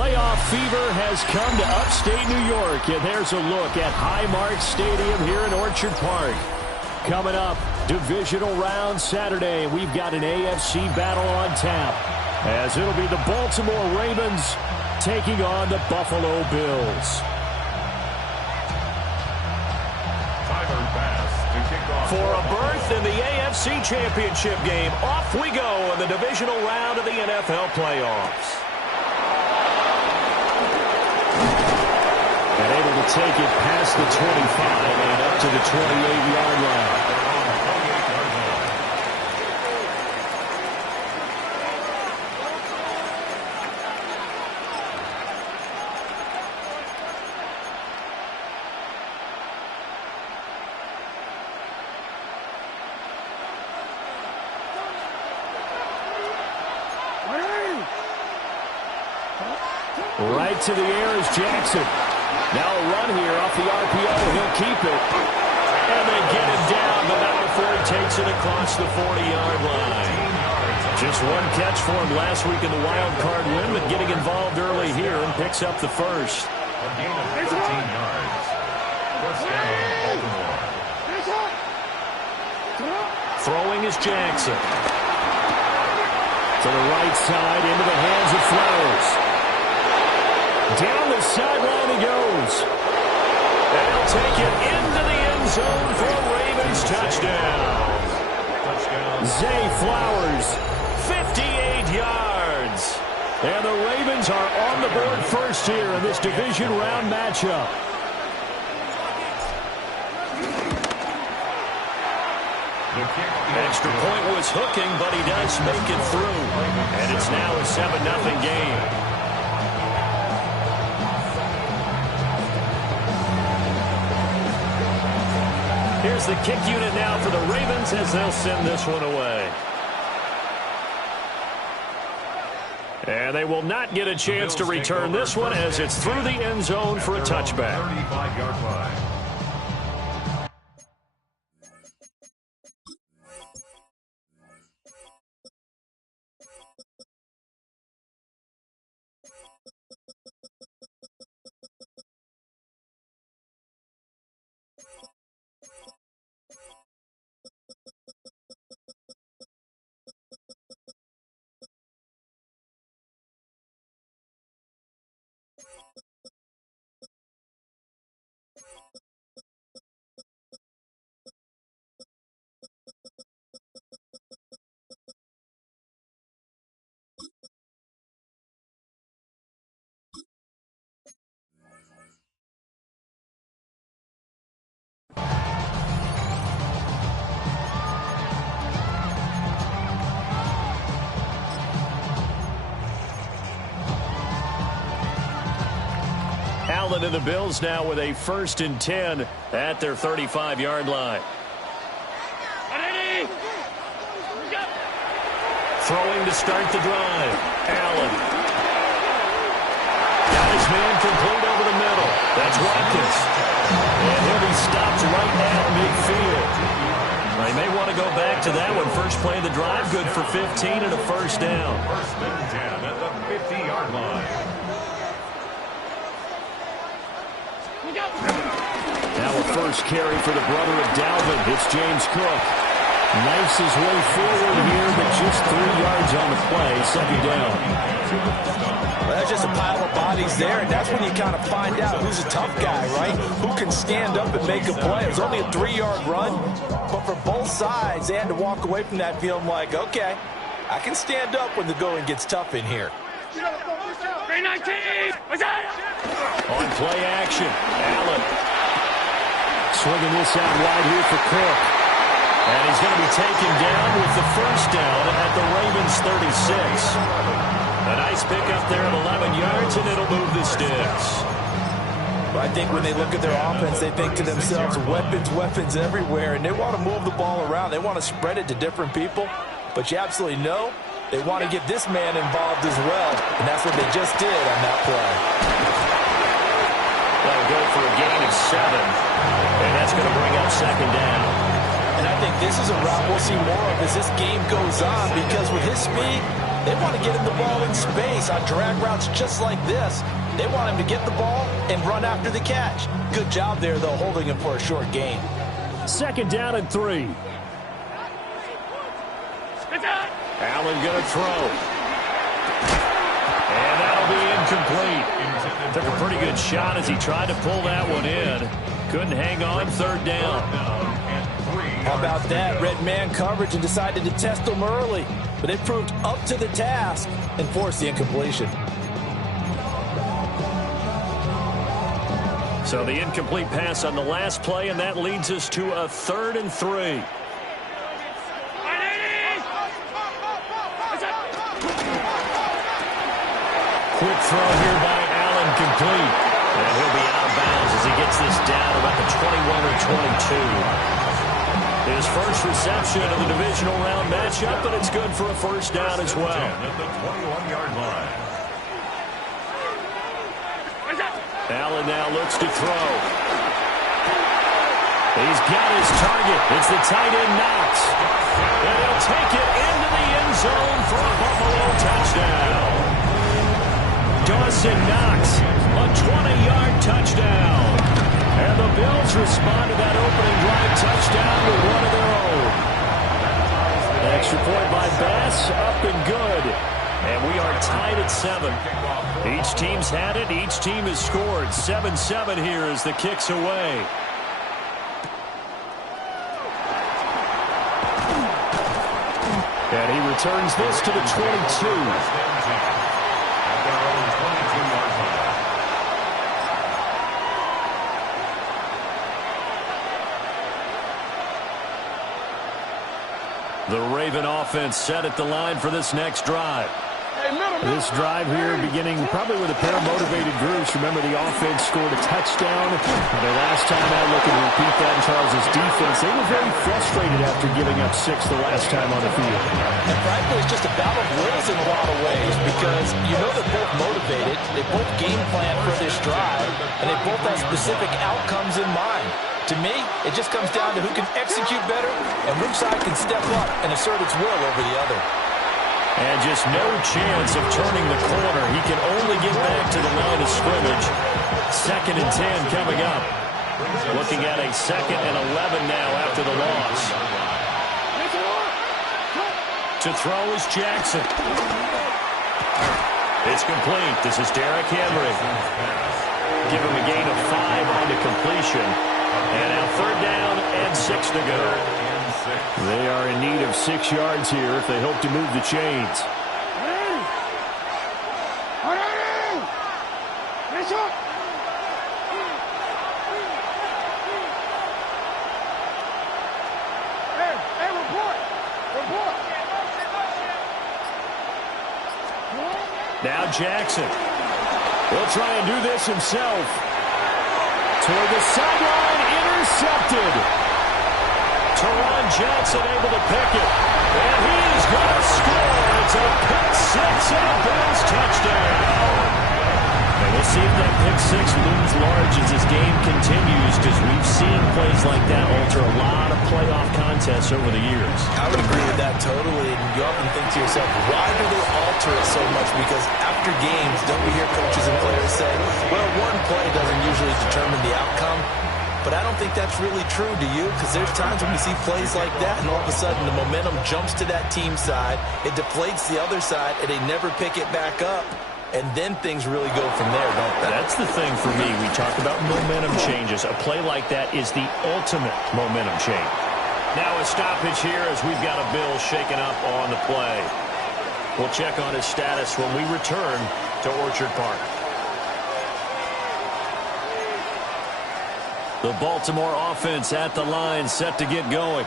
Playoff fever has come to upstate New York, and there's a look at Highmark Stadium here in Orchard Park. Coming up, divisional round Saturday. We've got an AFC battle on tap, as it'll be the Baltimore Ravens taking on the Buffalo Bills. For a berth in the AFC Championship game, off we go in the divisional round of the NFL playoffs. And able to take it past the 25 and up to the 28-yard line. Right to the air is Jackson. Now a run here off the RPO. He'll keep it. And they get him down. The number 4 takes it across the 40-yard line. Just one catch for him last week in the wild card win, but getting involved early here and picks up the first. A gain of 15 yards. First down, Baltimore. Throwing is Jackson. To the right side, into the hands of Flowers. Down the sideline he goes. And he'll take it into the end zone for a Ravens touchdown. Zay Flowers, 58 yards. And the Ravens are on the board first here in this division round matchup. Extra point was hooking, but he does make it through. And it's now a 7-0 game. Here's the kick unit now for the Ravens as they'll send this one away. And they will not get a chance to return this one as it's through the end zone for a touchback. 35-yard line. Allen and the Bills now with a 1st and 10 at their 35-yard line. Throwing to start the drive. Allen. Got his man complete over the middle. That's Watkins. And he'll be stopped right at midfield. They may want to go back to that one. First play of the drive, good for 15 and a first down. 1st and 10 at the 50-yard line. Now a first carry for the brother of Dalvin. It's James Cook. Knifes his way forward here, but just 3 yards on the play. 2nd down. Well, that's just a pile of bodies there, and that's when you kind of find out who's a tough guy, right? Who can stand up and make a play. It was only a 3-yard run, but for both sides, they had to walk away from that feeling like, okay, I can stand up when the going gets tough in here. 319! On play action, Allen. Swinging this out wide here for Cook. And he's going to be taken down with the first down at the Ravens 36. A nice pickup there at 11 yards, and it'll move the sticks. But I think when they look at their offense, they think to themselves, weapons everywhere, and they want to move the ball around. They want to spread it to different people. But you absolutely know they want to get this man involved as well, and that's what they just did on that play. That'll go for a gain of 7, and that's going to bring up 2nd down. And I think this is a route we'll see more of as this game goes on, because with his speed, They want to get him the ball in space on drag routes just like this. They want him to get the ball and run after the catch. Good job there, though, holding him for a short gain. 2nd down and 3. Allen going to throw. And that'll be incomplete. Took a pretty good shot as he tried to pull that one in. Couldn't hang on. 3rd down. How about that? Red man coverage and decided to test him early. But it proved up to the task and forced the incompletion. So the incomplete pass on the last play, and that leads us to a 3rd and 3. Quick throw here by Allen, complete. And he'll be out of bounds as he gets this down about the 21 or 22. His first reception of the divisional round matchup, but it's good for a 1st down as well. At the 21-yard line. Allen now looks to throw. He's got his target. It's the tight end Knox. And he'll take it into the end zone for a Buffalo touchdown. Dawson Knox, a 20-yard touchdown. And the Bills respond to that opening drive touchdown with one of their own. Extra point by Bass, up and good. And we are tied at 7. Each team's had it. Each team has scored. 7-7 here as the kick's away. And he returns this to the 22. The Raven offense set at the line for this next drive. This drive here beginning probably with a pair of motivated groups. Remember, the offense scored a touchdown. The last time out, looking to repeat that in Charles' defense, they were very frustrated after giving up 6 the last time on the field. And frankly, it's just a battle of wills in a lot of ways because you know they're both motivated. They both game plan for this drive, and they both have specific outcomes in mind. To me, it just comes down to who can execute better and which side can step up and assert its will over the other. And just no chance of turning the corner. He can only get back to the line of scrimmage. 2nd and 10 coming up. Looking at a 2nd and 11 now after the loss. To throw is Jackson. It's complete. This is Derrick Henry. Give him a gain of 5 on the completion. And now 3rd down and 6 to go. They are in need of 6 yards here if they hope to move the chains. Now Jackson. He'll try and do this himself. Toward the sideline, intercepted. Teron Johnson able to pick it. And he's going to score. It's a pick 6 and a Bills touchdown. And we'll see if that pick 6 looms large as this game continues, because we've seen plays like that alter a lot of playoff contests over the years. I would agree with that totally. And you often think to yourself, why do they alter it so much? Because after games, don't we hear coaches and players say, well, one play doesn't usually determine the outcome? But I don't think that's really true, do you? Because there's times when we see plays like that, and all of a sudden the momentum jumps to that team side, it deflates the other side, and they never pick it back up. And then things really go from there, don't they? That's the thing for me. We talk about momentum changes. A play like that is the ultimate momentum change. Now a stoppage here as we've got a Bill shaken up on the play. We'll check on his status when we return to Orchard Park. The Baltimore offense at the line, set to get going.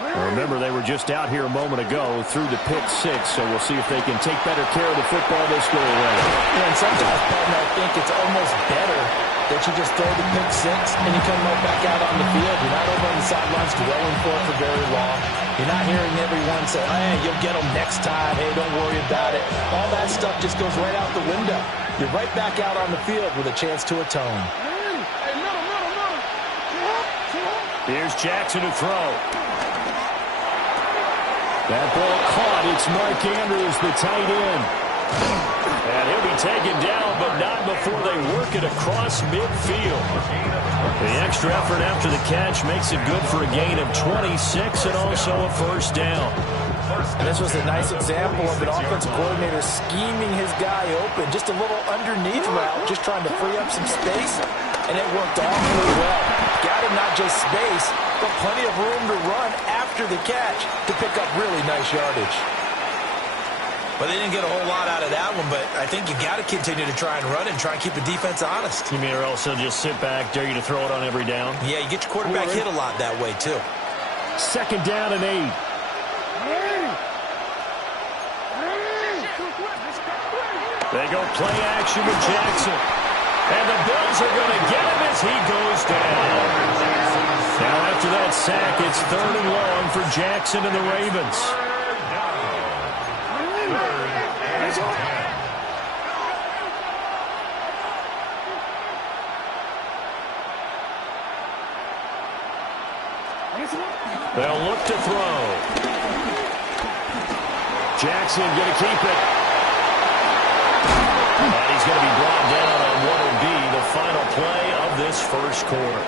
Remember, they were just out here a moment ago through the pick 6, so we'll see if they can take better care of the football this go around. And sometimes, Patton, I think it's almost better that you just throw the pick 6 and you come right back out on the field. You're not over on the sidelines dwelling for it for very long. You're not hearing everyone say, hey, you'll get them next time. Hey, don't worry about it. All that stuff just goes right out the window. You're right back out on the field with a chance to atone. Here's Jackson to throw. That ball caught. It's Mark Andrews, the tight end. And he'll be taken down, but not before they work it across midfield. The extra effort after the catch makes it good for a gain of 26 and also a first down. And this was a nice example of an offensive coordinator scheming his guy open. Just a little underneath route, just trying to free up some space, and it worked awfully well. Got him not just space, but plenty of room to run after the catch to pick up really nice yardage. Well, they didn't get a whole lot out of that one, but I think you got to continue to try and run it and try and keep the defense honest. You mean or also just sit back, dare you to throw it on every down? Yeah, you get your quarterback hit a lot that way, too. Second down and 8. They go play action with Jackson. And the Bills are going to get him as he goes down. Now after that sack, it's 3rd and long for Jackson and the Ravens. They'll look to throw. Jackson going to keep it. And he's going to be brought down on what will be the final play of this first quarter.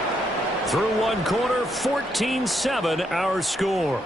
Through one quarter, 14-7 our score.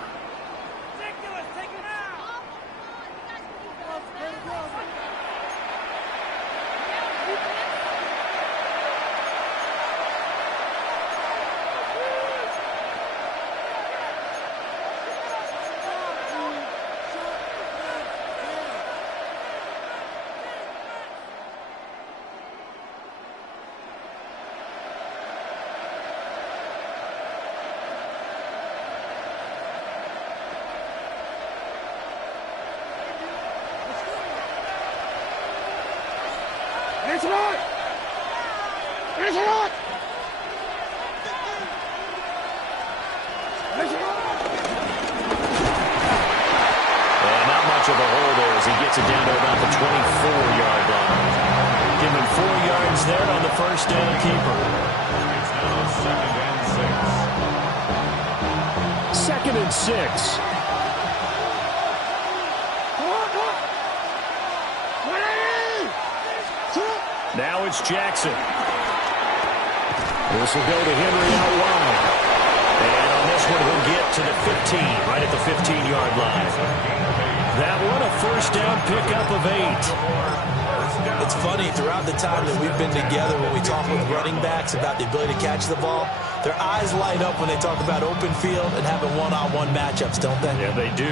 Of a hole there as he gets it down to about the 24-yard line. Give him 4 yards there on the first down keeper. It's now 2nd and 6. 2nd and 6. Now it's Jackson. This will go to Henry out wide. And on this one, he'll get to the 15, right at the 15-yard line. That one, a first down pickup of 8. It's funny, throughout the time that we've been together when we talk with running backs about the ability to catch the ball, their eyes light up when they talk about open field and having one-on-one matchups, don't they? Yeah, they do.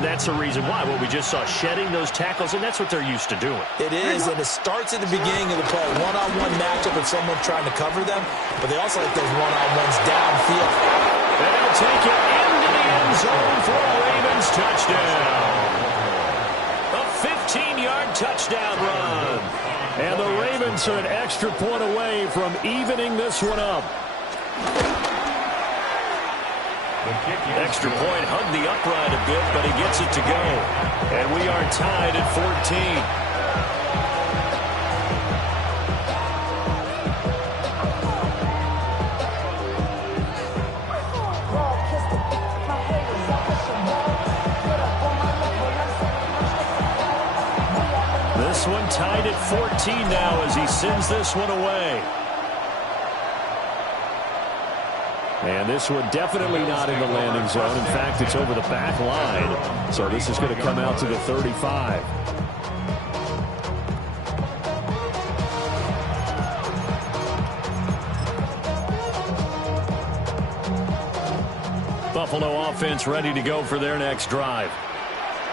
That's the reason why. Well, we just saw shedding those tackles, and that's what they're used to doing. It is, and it starts at the beginning of the play. One-on-one matchup with someone trying to cover them, but they also like those one-on-ones downfield. And they'll take it into the end zone for a Ravens touchdown. A 15-yard touchdown run. And the Ravens are an extra point away from evening this one up. Extra point hugged the upright a bit, but he gets it to go. And we are tied at 14. This one tied at 14 now as he sends this one away. And this one definitely not in the landing zone. In fact, it's over the back line. So this is going to come out to the 35. Buffalo offense ready to go for their next drive.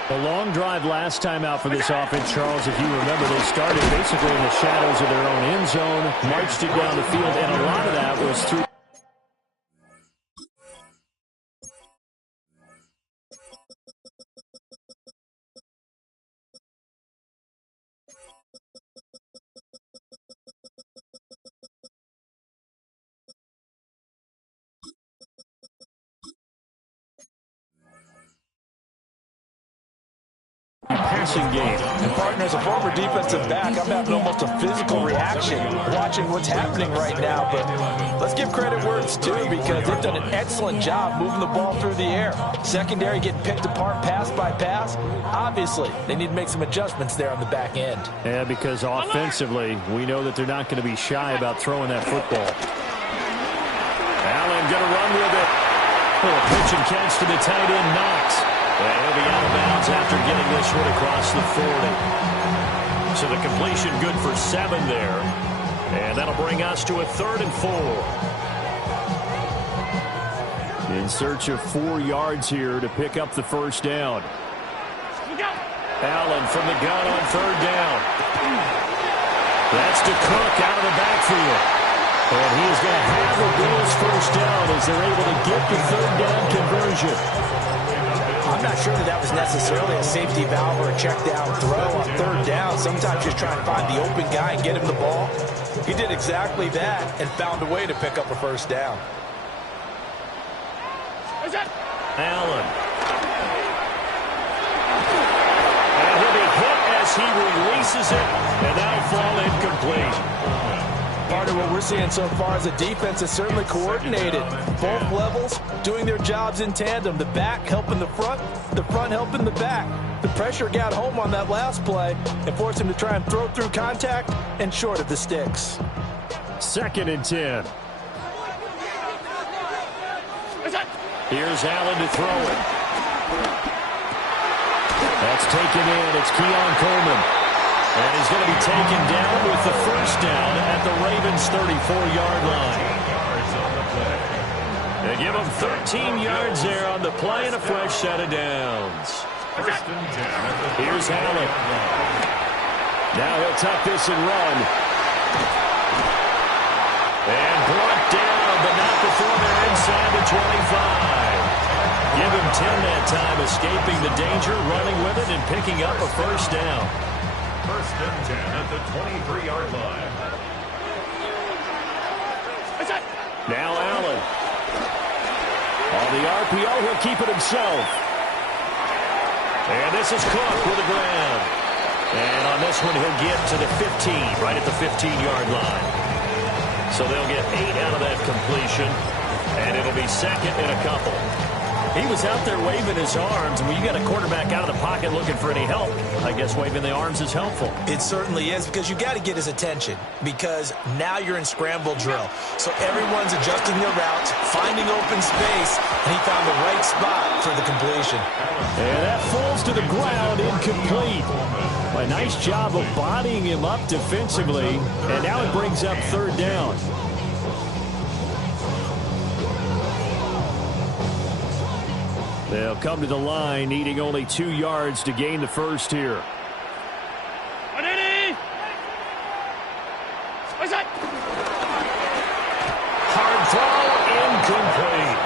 A long drive last time out for this offense, Charles. If you remember, they started basically in the shadows of their own end zone, marched it down the field, and a lot of that was through. passing game. And partner, as a former defensive back, I'm having almost a physical reaction watching what's happening right now. But let's give credit where it's due, because they've done an excellent job moving the ball through the air. Secondary getting picked apart pass by pass. Obviously, they need to make some adjustments there on the back end. Yeah, because offensively, we know that they're not going to be shy about throwing that football. Allen going to run with it. Little pitch and catch to the tight end, Knox. And he'll be out of bounds after getting this one across the 40. So the completion good for 7 there. And that'll bring us to a 3rd and 4. In search of 4 yards here to pick up the first down. Allen from the gun on 3rd down. That's to Cook out of the backfield. And he is going to have the Bills first down as they're able to get the 3rd down conversion. I'm not sure that was necessarily a safety valve or a check down throw on 3rd down. Sometimes just try and find the open guy and get him the ball. He did exactly that and found a way to pick up a first down. Allen. And he'll be hit as he releases it, and that'll fall incomplete. Part of what we're seeing so far is the defense is certainly coordinated. Both levels doing their jobs in tandem. The back helping the front helping the back. The pressure got home on that last play and forced him to try and throw through contact and short of the sticks. 2nd and 10. Here's Allen to throw it. That's taken in. It's Keon Coleman. And he's going to be taken down with the first down at the Ravens' 34-yard line. They give him 13 yards there on the play and a fresh set of downs. Here's Allen. Now he'll tuck this and run. And brought down, but not before they're inside the 25. Give him 10 that time, escaping the danger, running with it, and picking up a first down. 1st and 10 at the 23-yard line. Now Allen. On the RPO, he'll keep it himself. And this is Cook with the ground. And on this one, he'll get to the 15, right at the 15-yard line. So they'll get 8 out of that completion, and it'll be 2nd and a couple. He was out there waving his arms, and when you got a quarterback out of the pocket looking for any help, I guess waving the arms is helpful. It certainly is, because you got to get his attention, because now you're in scramble drill. So everyone's adjusting their routes, finding open space, and he found the right spot for the completion. And that falls to the ground, incomplete. A nice job of bodying him up defensively, and now it brings up 3rd down. They'll come to the line, needing only 2 yards to gain the first here. Hard throw, incomplete.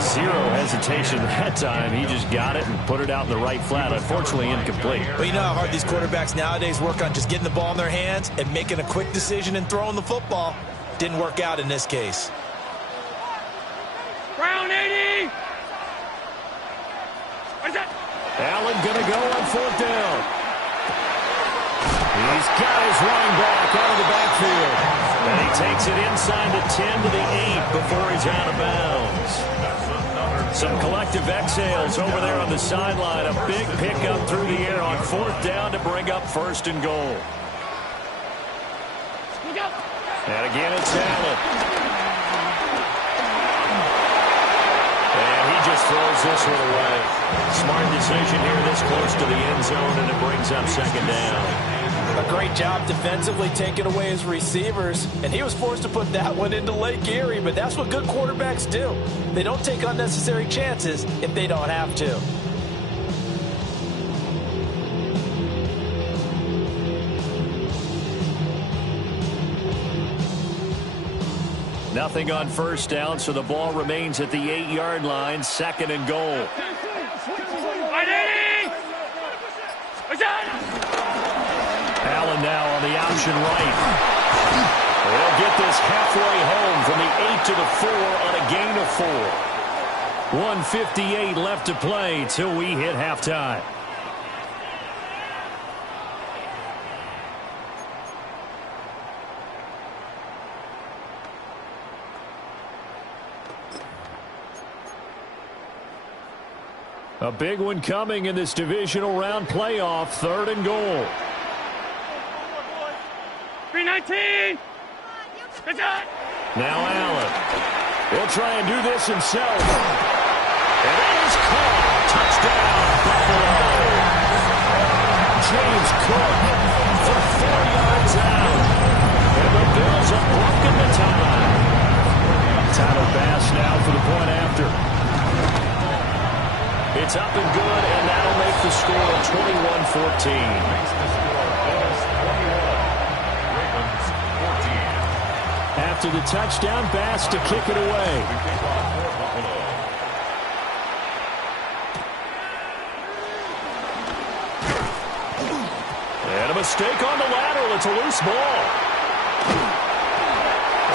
0 hesitation that time. He just got it and put it out in the right flat. Unfortunately, incomplete. But you know how hard these quarterbacks nowadays work on just getting the ball in their hands and making a quick decision and throwing the football. Didn't work out in this case. Brown 80. Allen going to go on 4th down. He's got his running back out of the backfield. And he takes it inside the 10 to the 8 before he's out of bounds. Some collective exhales over there on the sideline. A big pickup through the air on 4th down to bring up 1st and goal. And again, it's Allen. And he just throws this one away. Smart decision here this close to the end zone, and it brings up 2nd down. A great job defensively taking away his receivers, and he was forced to put that one into Lake Erie, but that's what good quarterbacks do. They don't take unnecessary chances if they don't have to. Nothing on 1st down, so the ball remains at the 8-yard line, 2nd and goal. Allen now on the option right. They'll get this halfway home from the 8 to the 4 on a gain of 4. 1:58 left to play till we hit halftime. A big one coming in this divisional round playoff. 3rd and goal. 319. Good shot. Now Allen. He'll try and do this himself. And that is caught. Touchdown, Buffalo. James Cook for 4 yards out. And the Bills have broken the tie. Tyler Bass now for the point after. It's up and good, and that'll make the score 21-14. After the touchdown, Bass to kick it away. And a mistake on the lateral. It's a loose ball.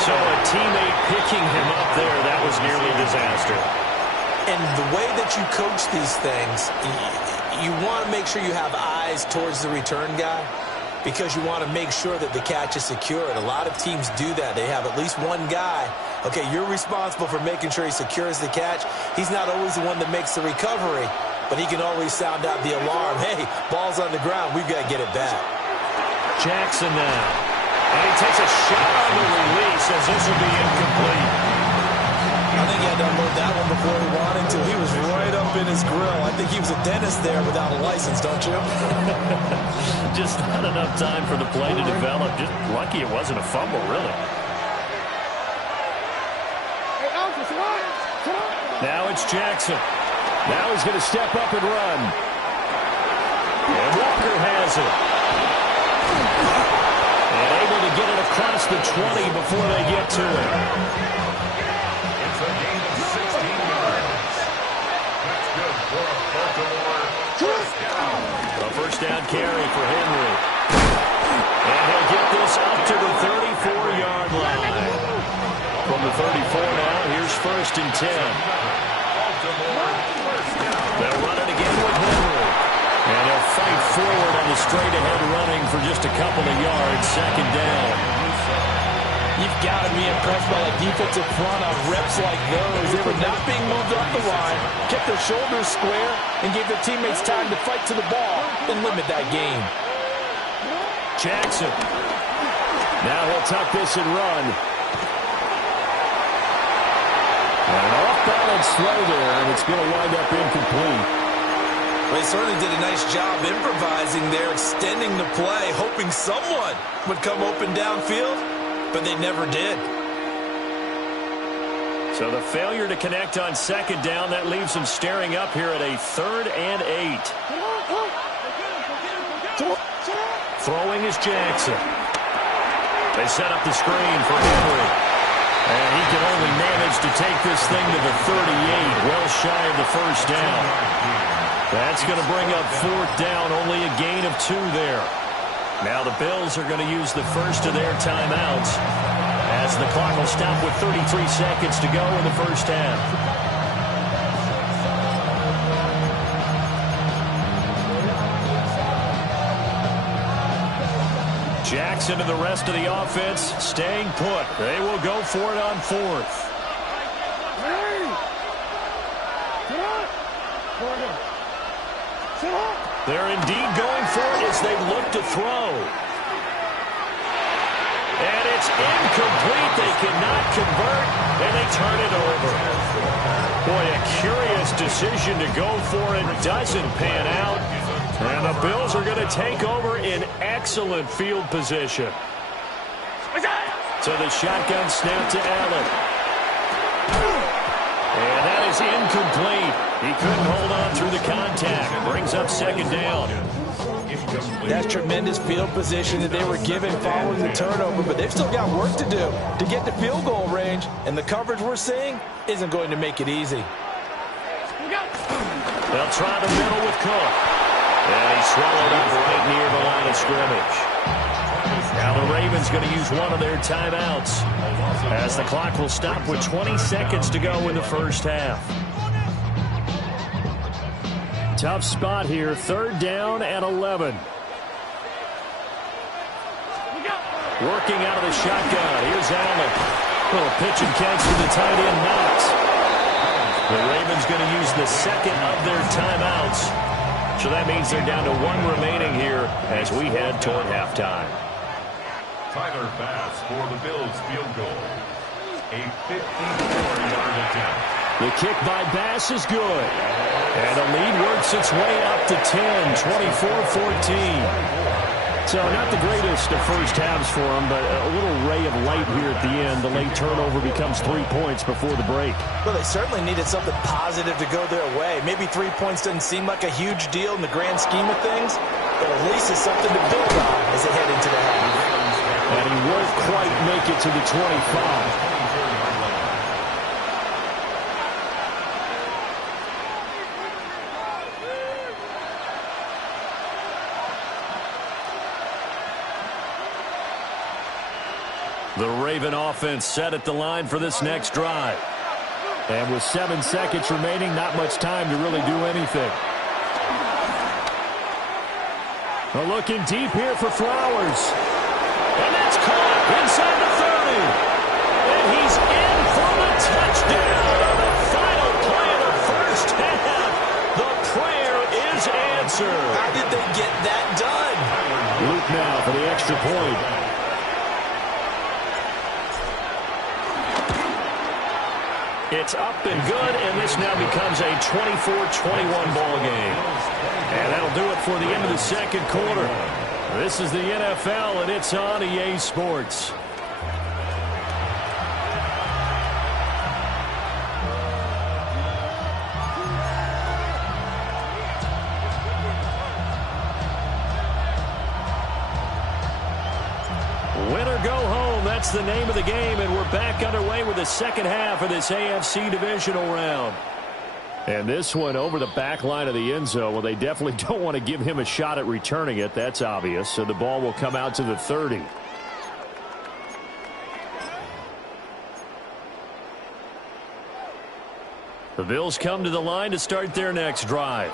So a teammate picking him up there, that was nearly a disaster. And the way that you coach these things, you want to make sure you have eyes towards the return guy because you want to make sure that the catch is secured. A lot of teams do that. They have at least one guy. Okay, you're responsible for making sure he secures the catch. He's not always the one that makes the recovery, but he can always sound out the alarm. Hey, ball's on the ground. We've got to get it back. Jackson now. And he takes a shot on the release as this will be incomplete. I think he had to unload that one before he wanted to. He was right up in his grill. I think he was a dentist there without a license, don't you? Just not enough time for the play to develop. Just lucky it wasn't a fumble, really. Now it's Jackson. Now he's going to step up and run. And Walker has it. And able to get it across the 20 before they get to it. It's a gain of 16 yards. That's good for a Baltimore first down. A first down carry for Henry. And he'll get this up to the 34-yard line. From the 34 now, here's 1st and 10. They'll run it again with Henry. And he'll fight forward on the straight-ahead running for just a couple of yards. 2nd down. You've got to be impressed by a defensive front on reps like those. They were not being moved up the line, kept their shoulders square, and gave their teammates time to fight to the ball and limit that game. Jackson. Now he'll tuck this and run. And an off-balance throw there, and it's going to wind up incomplete. They certainly did a nice job improvising there, extending the play, hoping someone would come open downfield, but they never did. So the failure to connect on 2nd down, that leaves them staring up here at a 3rd and 8. Throwing is Jackson. They set up the screen for Henry. And he can only manage to take this thing to the 38, well shy of the first down. That's going to bring up 4th down, only a gain of 2 there. Now the Bills are going to use the first of their timeouts as the clock will stop with 33 seconds to go in the first half. Jackson and the rest of the offense staying put. They will go for it on 4th. They're indeed going for it as they look to throw. And it's incomplete. They cannot convert, and they turn it over. Boy, a curious decision to go for it. Doesn't pan out. And the Bills are going to take over in excellent field position. So the shotgun snap to Allen. And that is incomplete. He couldn't hold on through the contact. Brings up 2nd down. That's tremendous field position that they were given following the turnover, but they've still got work to do to get to field goal range, and the coverage we're seeing isn't going to make it easy. They'll try the middle with Cook. And he swallowed up right near the line of scrimmage. Now the Ravens going to use one of their timeouts as the clock will stop with 20 seconds to go in the first half. Tough spot here, 3rd down and 11. Working out of the shotgun. Here's Allen. Little pitch and catch to the tight end, Knox. The Ravens going to use the second of their timeouts. So that means they're down to one remaining here as we head toward halftime. Tyler Bass for the Bills field goal. A 54-yard attempt. The kick by Bass is good. And the lead works its way up to 10, 24-14. So not the greatest of first halves for them, but a little ray of light here at the end. The late turnover becomes 3 points before the break. Well, they certainly needed something positive to go their way. Maybe 3 points doesn't seem like a huge deal in the grand scheme of things, but at least it's something to build on as they head into the half. And he won't quite make it to the 25. The Raven offense set at the line for this next drive. And with 7 seconds remaining, not much time to really do anything. Looking deep here for Flowers. And that's caught inside the 30. And he's in for the touchdown on the final play of the first half. The prayer is answered. How did they get that done? Luke now for the extra point. It's up and good, and this now becomes a 24-21 ball game. And that'll do it for the end of the second quarter. This is the NFL, and it's on EA Sports. Win or go home, that's the name of the game, and we're back underway with the second half of this AFC divisional round. And this one over the back line of the end zone. Well, they definitely don't want to give him a shot at returning it. That's obvious. So the ball will come out to the 30. The Bills come to the line to start their next drive.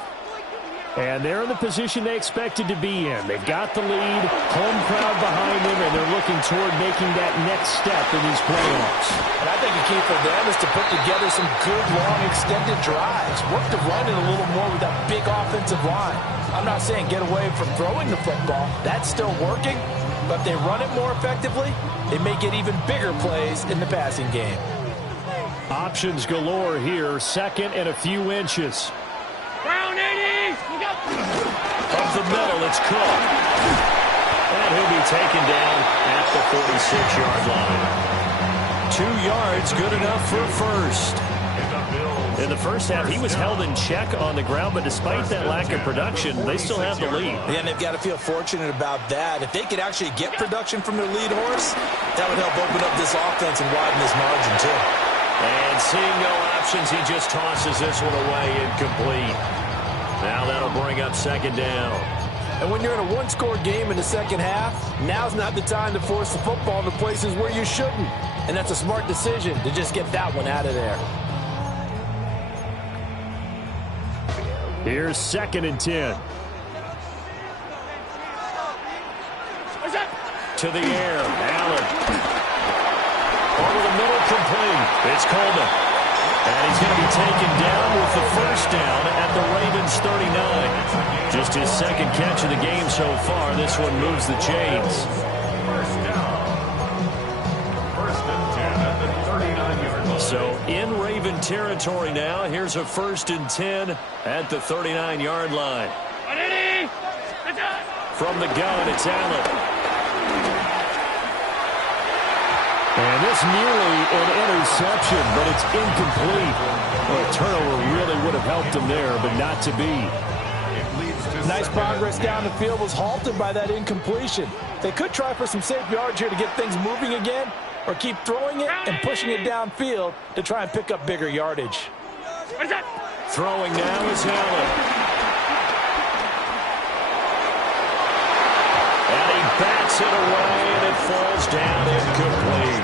And they're in the position they expected to be in. They've got the lead, home crowd behind them, and they're looking toward making that next step in these playoffs. And I think the key for them is to put together some good, long, extended drives. Work to run it a little more with that big offensive line. I'm not saying get away from throwing the football. That's still working. But if they run it more effectively, they may get even bigger plays in the passing game. Options galore here. Second and a few inches. Brown 80s! Up the middle, it's Cook. And he'll be taken down at the 46-yard line. 2 yards, good enough for first. In the first half, he was held in check on the ground, but despite that lack of production, they still have the lead. Yeah, and they've got to feel fortunate about that. If they could actually get production from their lead horse, that would help open up this offense and widen this margin, too. And seeing no options, he just tosses this one away incomplete. Now that'll bring up second down. And when you're in a one-score game in the second half, now's not the time to force the football into places where you shouldn't. And that's a smart decision to just get that one out of there. Here's second and 10. To the air, Allen. Over the middle, complete. It's Coleman. And he's going to be taken down with the first down at the Ravens 39. Just his second catch of the game so far. This one moves the chains. First down. First and 10 at the 39-yard line. So in Raven territory now. Here's a first and 10 at the 39-yard line. From the gun, it's Allen. And this nearly an interception, but it's incomplete. Well, a turnover really would have helped him there, but not to be. Nice progress down the field was halted by that incompletion. They could try for some safe yards here to get things moving again, or keep throwing it and pushing it downfield to try and pick up bigger yardage. Throwing now is Allen. And he bats it away, and it falls down incomplete.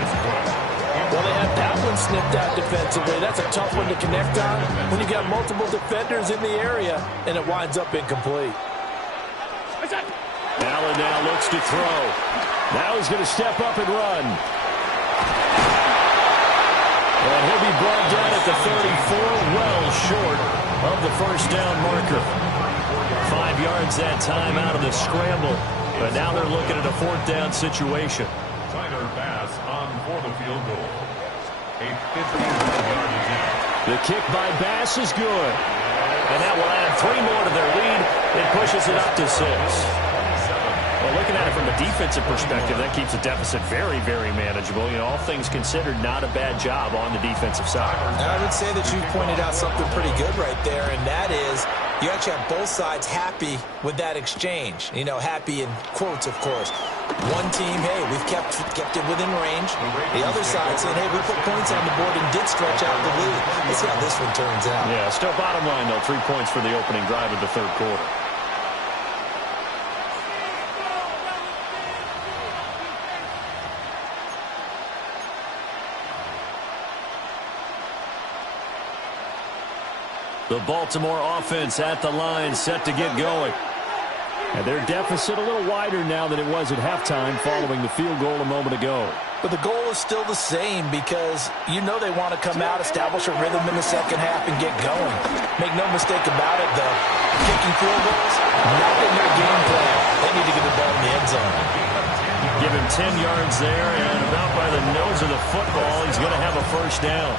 Well, they had that one snipped out defensively. That's a tough one to connect on when you got multiple defenders in the area, and it winds up incomplete. Allen now looks to throw. Now he's going to step up and run. And he'll be brought down at the 34, well of the first down marker. 5 yards that time out of the scramble. But now they're looking at a 4th down situation. Tyler Bass on for the field goal. A 51-yard attempt. The kick by Bass is good. And that will add 3 more to their lead. It pushes it up to 6. Well, looking at it from a defensive perspective, that keeps the deficit very, very manageable. You know, all things considered, not a bad job on the defensive side. And I would say that you've pointed out something pretty good right there, and that is you actually have both sides happy with that exchange. You know, happy in quotes, of course. One team, hey, we've kept it within range. The other side saying, hey, we put points on the board and did stretch out the lead. Let's see how this one turns out. Yeah, still bottom line, though, 3 points for the opening drive of the 3rd quarter. The Baltimore offense at the line, set to get going. And their deficit a little wider now than it was at halftime following the field goal a moment ago. But the goal is still the same because you know they want to come out, establish a rhythm in the second half, and get going. Make no mistake about it, though. Kicking field goals, not in their game plan. They need to get the ball in the end zone. Give him 10 yards there, and about by the nose of the football, he's going to have a first down.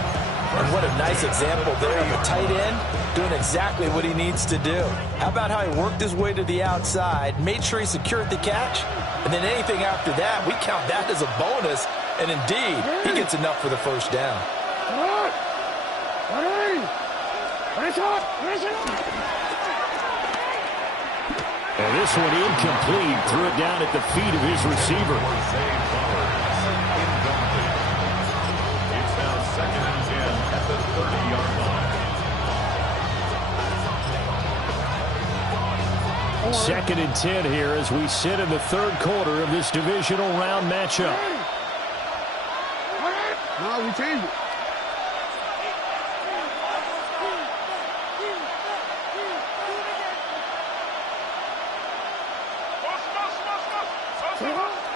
And what a nice example there of a tight end doing exactly what he needs to do. How about how he worked his way to the outside, made sure he secured the catch, and then anything after that, we count that as a bonus. And indeed, he gets enough for the first down. And this one incomplete. Threw it down at the feet of his receiver. It's now 2nd and 10 at the 30-yard line. 2nd and 10 here as we sit in the 3rd quarter of this divisional round matchup. No, we change it.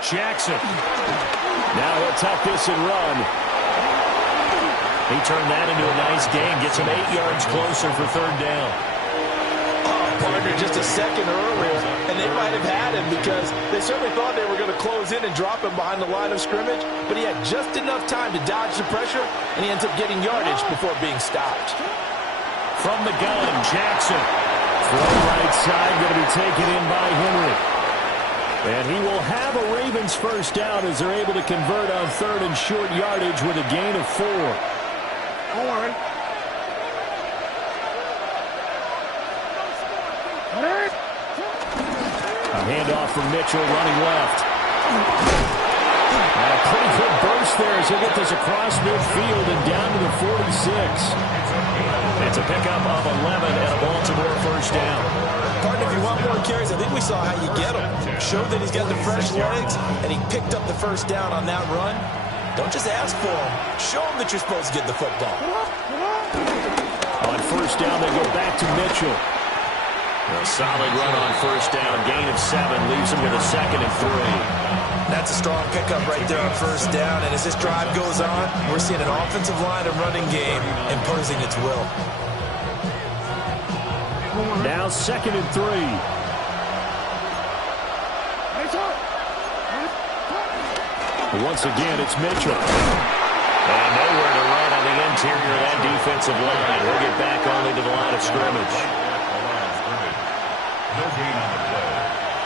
Jackson. Now he'll tuck this and run. He turned that into a nice gain. Gets him 8 yards closer for 3rd down. Partner just a second earlier, and they might have had him because they certainly thought they were going to close in and drop him behind the line of scrimmage, but he had just enough time to dodge the pressure, and he ends up getting yardage before being stopped. From the gun, Jackson. Throw right side, going to be taken in by Henry. And he will have a Ravens first down as they're able to convert on 3rd and short yardage with a gain of 4. Don't worry. A handoff from Mitchell running left. And a pretty good burst there as he'll get this across midfield and down to the 46. It's a pickup of 11 and a Baltimore first down. Partner, if you want more carries, I think we saw how you get him. Showed that he's got the fresh legs, and he picked up the first down on that run. Don't just ask for him. Show him that you're supposed to get the football. On first down, they go back to Mitchell. A solid run on first down. Gain of 7 leaves him with a 2nd and 3. That's a strong pickup right there on first down. And as this drive goes on, we're seeing an offensive line and running game imposing its will. Now 2nd and 3. Once again, it's Mitchell. And nowhere to run on the interior of that defensive line. He'll get back only to the line of scrimmage. No gain on the play.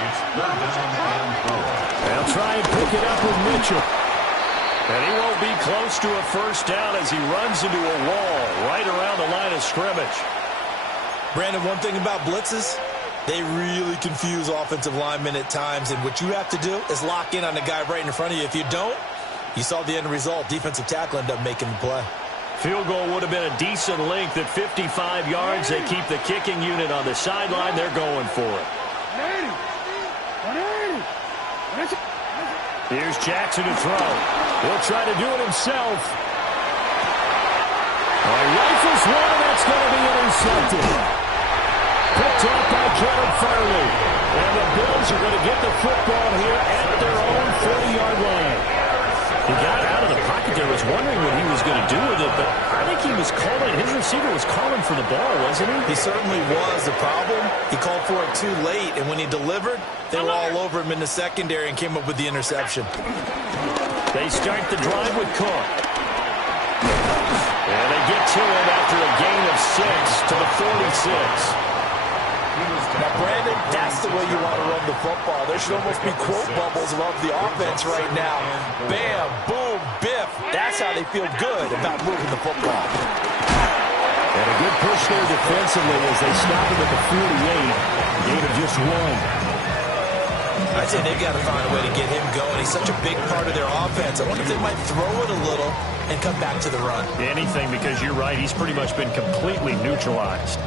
It's 3rd down and 4. They'll try and pick it up with Mitchell. And he won't be close to a first down as he runs into a wall right around the line of scrimmage. Brandon, one thing about blitzes, they really confuse offensive linemen at times, and what you have to do is lock in on the guy right in front of you. If you don't, you saw the end result. Defensive tackle ended up making the play. Field goal would have been a decent length at 55 yards. They keep the kicking unit on the sideline. They're going for it. Here's Jackson to throw. He'll try to do it himself. Rifles one, that's going to be intercepted. Picked up by Kevin Farley. And the Bills are going to get the football here at their own 40-yard line. He got out of the pocket pocket there, was wondering what he was going to do with it, but I think he was calling, his receiver was calling for the ball, wasn't he? He certainly was. The problem, he called for it too late, and when he delivered, they were all over him in the secondary and came up with the interception. They start the drive with Cook. And they get to it after a gain of 6 to the 46. Now, Brandon, that's the way you want to run the football. There should almost be quote bubbles above the offense right now. Bam, boom, biff. That's how they feel good about moving the football. And a good push there defensively as they stop him at the 48. Gain of just 1. I'd say they've got to find a way to get him going. He's such a big part of their offense. I wonder if they might throw it a little and come back to the run. Anything, because you're right. He's pretty much been completely neutralized.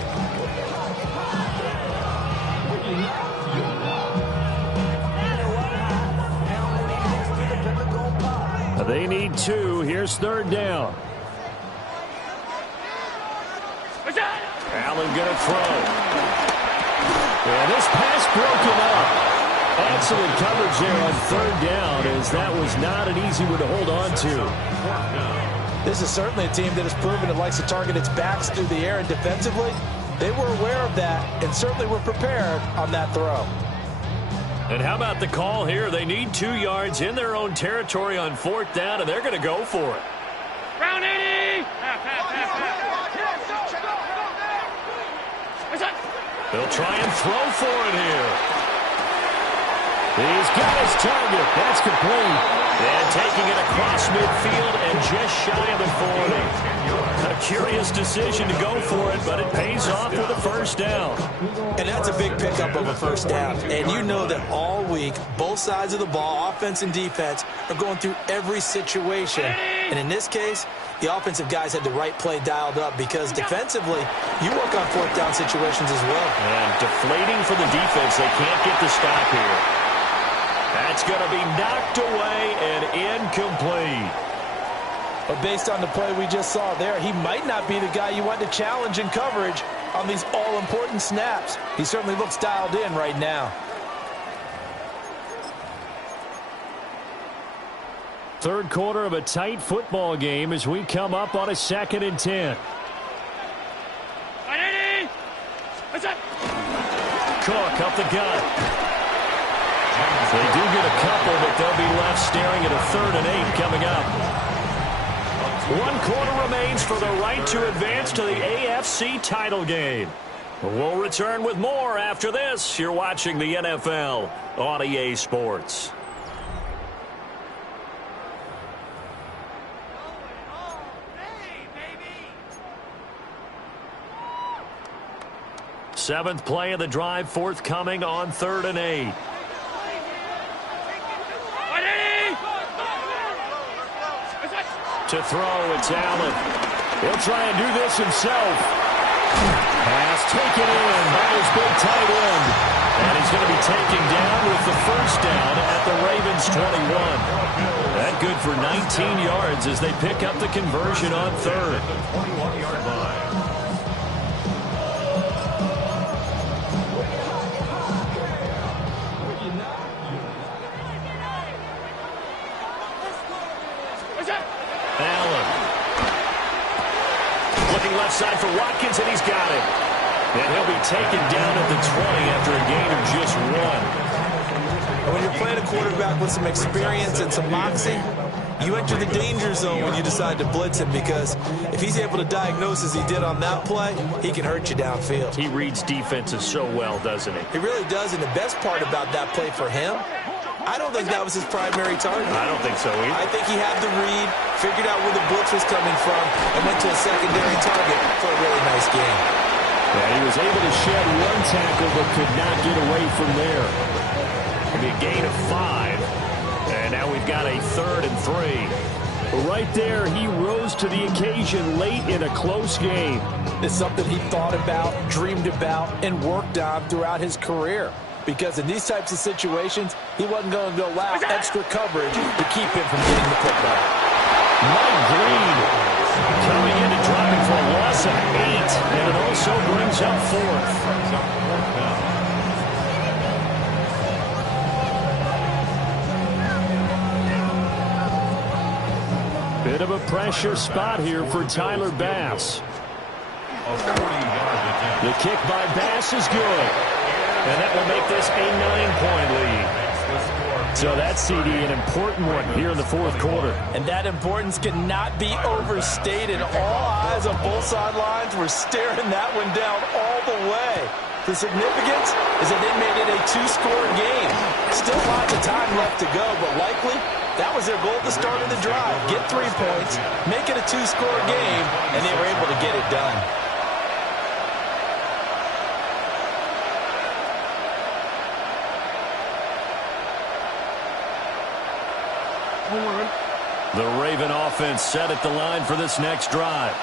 They need 2. Here's 3rd down. Allen going to throw. And this pass broken up. Excellent coverage there on 3rd down, as that was not an easy one to hold on to. This is certainly a team that has proven it likes to target its backs through the air, and defensively, they were aware of that and certainly were prepared on that throw. And how about the call here? They need 2 yards in their own territory on 4th down, and they're going to go for it. Round 80! They'll try and throw for it here. He's got his target. That's complete. And taking it across midfield and just shy of the 40. A curious decision to go for it, but it pays off with a 1st down. And that's a big pickup of a 1st down. And you know that all week, both sides of the ball, offense and defense, are going through every situation. And in this case, the offensive guys had the right play dialed up, because defensively, you work on 4th down situations as well. And deflating for the defense. They can't get the stop here. That's going to be knocked away and incomplete. But based on the play we just saw there, he might not be the guy you want to challenge in coverage on these all-important snaps. He certainly looks dialed in right now. 3rd quarter of a tight football game as we come up on a 2nd and 10. Cook up the gut. They do get a couple, but they'll be left staring at a 3rd and 8 coming up. 1 quarter remains for the right to advance to the AFC title game. We'll return with more after this. You're watching the NFL on EA Sports. Seventh play of the drive forthcoming on 3rd and 8. To throw, it's Allen. He'll try and do this himself. Pass taken in by his big tight end. And he's going to be taken down with the 1st down at the Ravens 21. That good for 19 yards as they pick up the conversion on 3rd. Left side for Watkins, and he's got it. And he'll be taken down at the 20 after a gain of just 1. When you're playing a quarterback with some experience and some moxie, you enter the danger zone when you decide to blitz him, because if he's able to diagnose as he did on that play, he can hurt you downfield. He reads defenses so well, doesn't he? He really does, and the best part about that play for him, I don't think that was his primary target. I don't think so either. I think he had the read, figured out where the blitz was coming from, and went to a secondary target for a really nice game. Yeah, he was able to shed 1 tackle, but could not get away from there. It'll be a gain of 5. And now we've got a 3rd and 3. Right there, he rose to the occasion late in a close game. It's something he thought about, dreamed about, and worked on throughout his career. Because in these types of situations, he wasn't going to go allow extra coverage to keep him from getting the football. Mike Green coming in and dropping for a loss of 8, and it also brings up 4th. Bit of a pressure spot here for Tyler Bass. A 40-yard attempt. The kick by Bass is good. And that will make this a 9-point lead. So that's, CD, an important one here in the fourth quarter. And that importance cannot be overstated. All eyes on both sidelines were staring that one down all the way. The significance is that they made it a two-score game. Still lots of time left to go, but likely that was their goal at the start of the drive. Get 3 points, make it a two-score game, and they were able to get it done. The Raven offense set at the line for this next drive.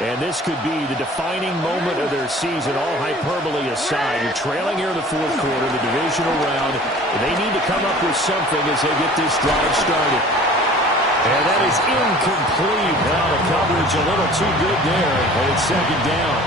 And this could be the defining moment of their season, all hyperbole aside. You're trailing here in the fourth quarter, the divisional round. They need to come up with something as they get this drive started. And that is incomplete. Now the coverage a little too good there, and it's second down.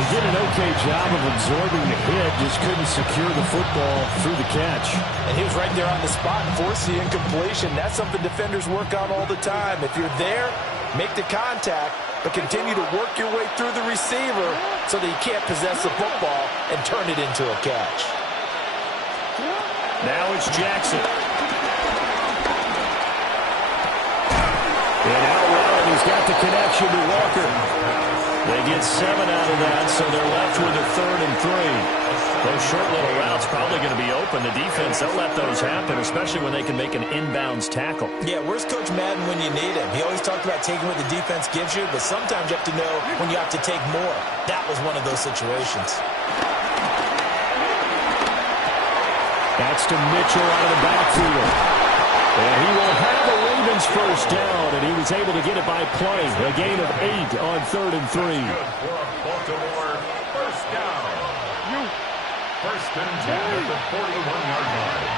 He did an okay job of absorbing the hit, just couldn't secure the football through the catch. And he was right there on the spot and forced the incompletion. That's something defenders work on all the time. If you're there, make the contact, but continue to work your way through the receiver so that you can't possess the football and turn it into a catch. Now it's Jackson. And out loud, he's got the connection to Walker. They get 7 out of that, so they're left with a 3rd and 3. Those short little routes probably going to be open. The defense, they'll let those happen, especially when they can make an inbounds tackle. Yeah, where's Coach Madden when you need him? He always talked about taking what the defense gives you, but sometimes you have to know when you have to take more. That was one of those situations. That's to Mitchell out of the backfield. And he will have a Ravens first down, and he was able to get it by play. A gain of 8 on 3rd and 3. Good for a Baltimore first down. First and 10 at the 41-yard line.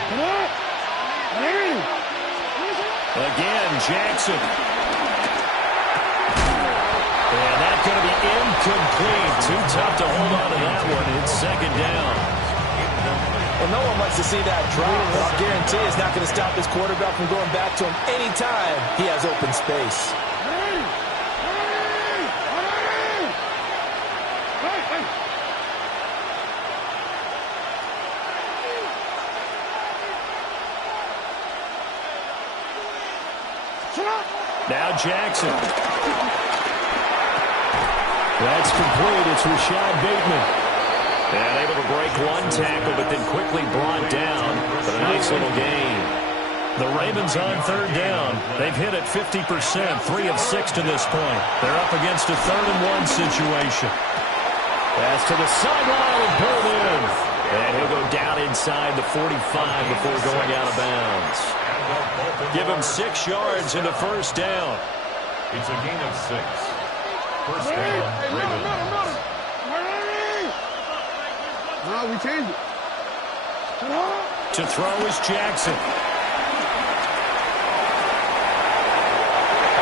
Again, Jackson. And that's going to be incomplete. Too tough to hold on to that one. It's second down. Well, no one likes to see that drop, but I'll guarantee it's not going to stop this quarterback from going back to him anytime he has open space. Now Jackson. That's complete. It's Rashad Bateman. And able to break one tackle, but then quickly brought down. But a nice little gain. The Ravens on 3rd down. They've hit it 50%, 3 of 6 to this point. They're up against a 3rd and 1 situation. Pass to the sideline and pulled in. And he'll go down inside the 45 before going out of bounds. Give him 6 yards in the first down. It's a gain of 6. First down, Ravens. No, we changed it. To throw is Jackson.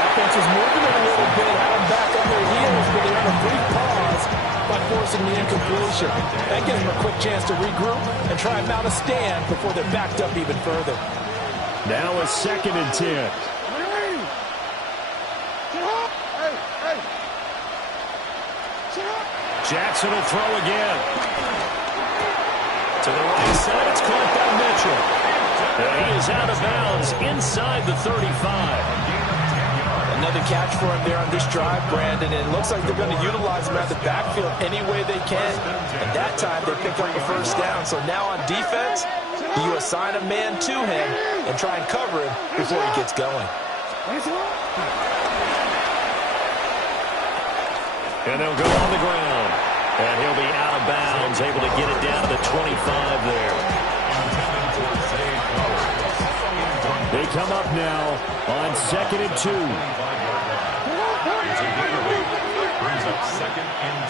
Offense is moving it a little bit, had them back on their heels, but they had a brief pause by forcing the incompletion. That gives them a quick chance to regroup and try and mount a stand before they're backed up even further. Now a 2nd and 10. Jackson will throw again. To the right side, it's caught by Mitchell. And he is out of bounds inside the 35. Another catch for him there on this drive, Brandon, and it looks like they're going to utilize him at the backfield any way they can. And that time they pick up the first down. So now on defense, you assign a man to him and try and cover him before he gets going. And they'll go on the ground. And he'll be out of bounds, able to get it down to the 25 there. They come up now on 2nd and 2. Brings up 2nd and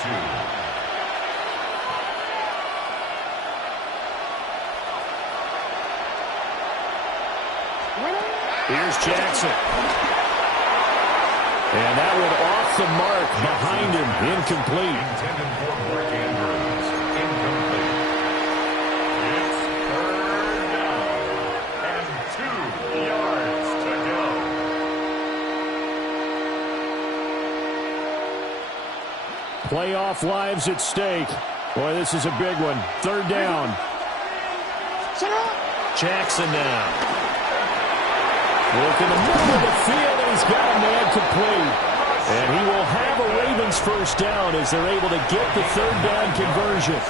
2. Here's Jackson. And that one off the mark behind him, incomplete. Intended for Mark Andrews, incomplete. It's 3rd down and 2 yards to go. Playoff lives at stake. Boy, this is a big one. Third down. Jackson now. Look in the middle of the field, and he's got a man complete. And he will have a Ravens first down as they're able to get the third down conversion.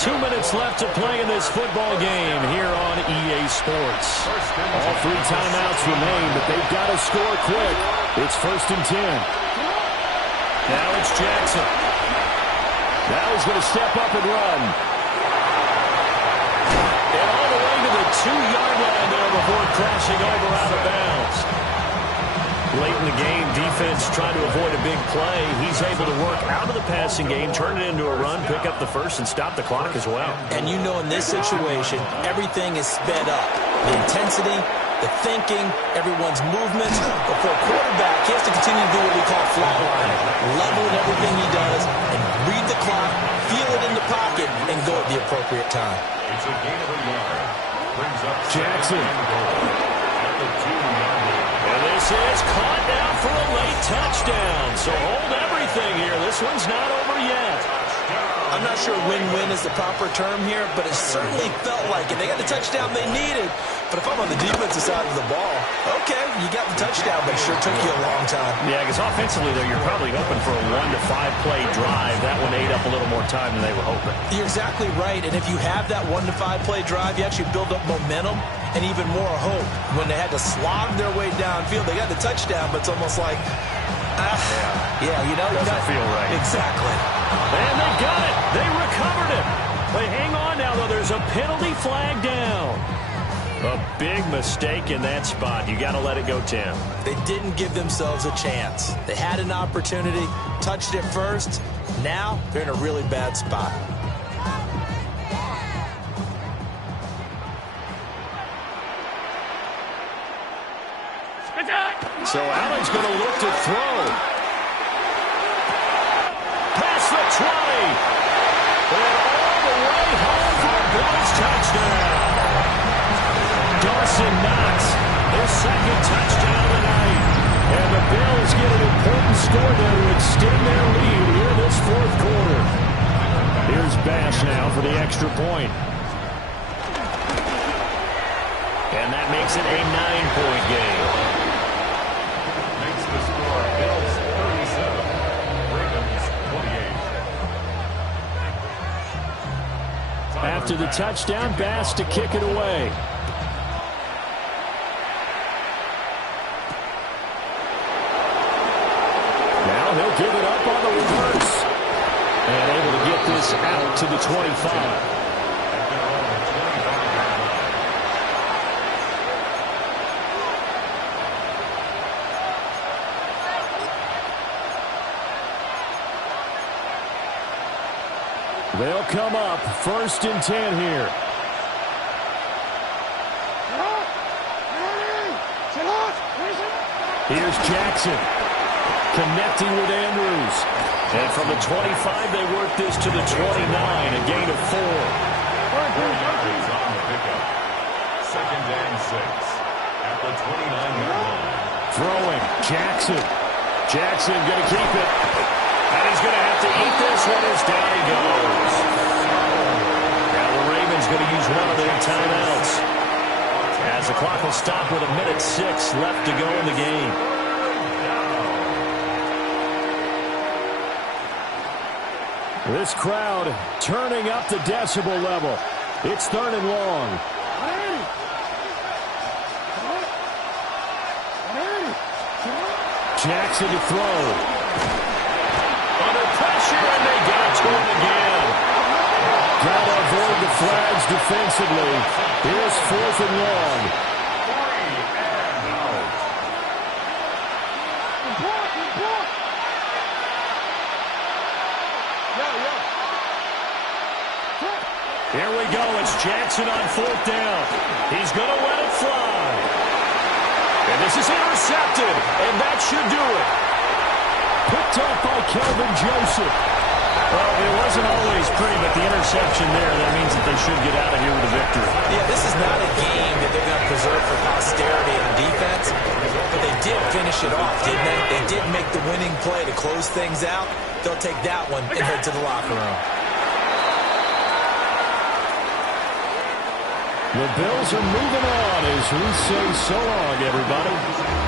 2 minutes left to play in this football game here on EA Sports. All 3 timeouts remain, but they've got to score quick. It's 1st and 10. Now it's Jackson. Now he's going to step up and run. And all the way to the 2-yard line there before crossing over out of bounds. Late in the game, defense trying to avoid a big play. He's able to work out of the passing game, turn it into a run, pick up the first, and stop the clock as well. And you know in this situation, everything is sped up. The intensity, the thinking, everyone's movements. But for a quarterback, he has to continue to do what we call flatlining. Level in everything he does, and read the clock, feel it in the pocket, and go at the appropriate time. It's a gain of a yard. Brings up Jackson. at the 2-yard line. And this is caught now for a late touchdown. So hold everything here. This one's not over yet. I'm not sure win-win is the proper term here, but it certainly felt like it. They got the touchdown they needed. But if I'm on the defensive side of the ball, okay, you got the touchdown, but it sure took you a long time. Yeah, because offensively, though, you're probably hoping for a 1 to 5 play drive. That one ate up a little more time than they were hoping. You're exactly right. And if you have that 1 to 5 play drive, you actually build up momentum and even more hope. When they had to slog their way downfield, they got the touchdown, but it's almost like, you know, doesn't feel right. Exactly. And they got it. They recovered it. But hang on now, though. There's a penalty flag down. A big mistake in that spot. You got to let it go, Tim. They didn't give themselves a chance. They had an opportunity, touched it first. Now they're in a really bad spot. So Allen's going to look to throw. Past the 20. And all the way home for a Bills touchdown. Dawson Knox, his second touchdown tonight. And the Bills get an important score there to extend their lead here this 4th quarter. Here's Bass now for the extra point. And that makes it a 9-point game. Makes the score Bills 37, Ravens 28. After the touchdown, Bass to kick it away. Now he'll give it up on the reverse. And able to get this out to the 25. They'll come up 1st and 10 here. Here's Jackson connecting with Andrews. And from the 25, they work this to the 29, a gain of 4. 4 yards on the pickup. 2nd and 6 at the 29-yard line. Throwing, Jackson. Jackson going to keep it. And he's going to have to eat this one as down he goes. Now the Ravens going to use one of their timeouts, as the clock will stop with 1:06 left to go in the game. This crowd turning up the decibel level. It's 3rd and long. Jackson to throw. Under pressure, and they got to him again. Got to avoid the flags defensively. Here's 4th and long. 3 and out. Here we go. It's Jackson on 4th down. He's going to let it fly. And this is intercepted, and that should do it. Picked up by Kelvin Joseph. Well, it wasn't always pretty, but the interception there, that means that they should get out of here with a victory. Yeah, this is not a game that they're going to preserve for posterity on defense, but they did finish it off, didn't they? They did make the winning play to close things out. They'll take that one and head to the locker room. The Bills are moving on as we say so long, everybody.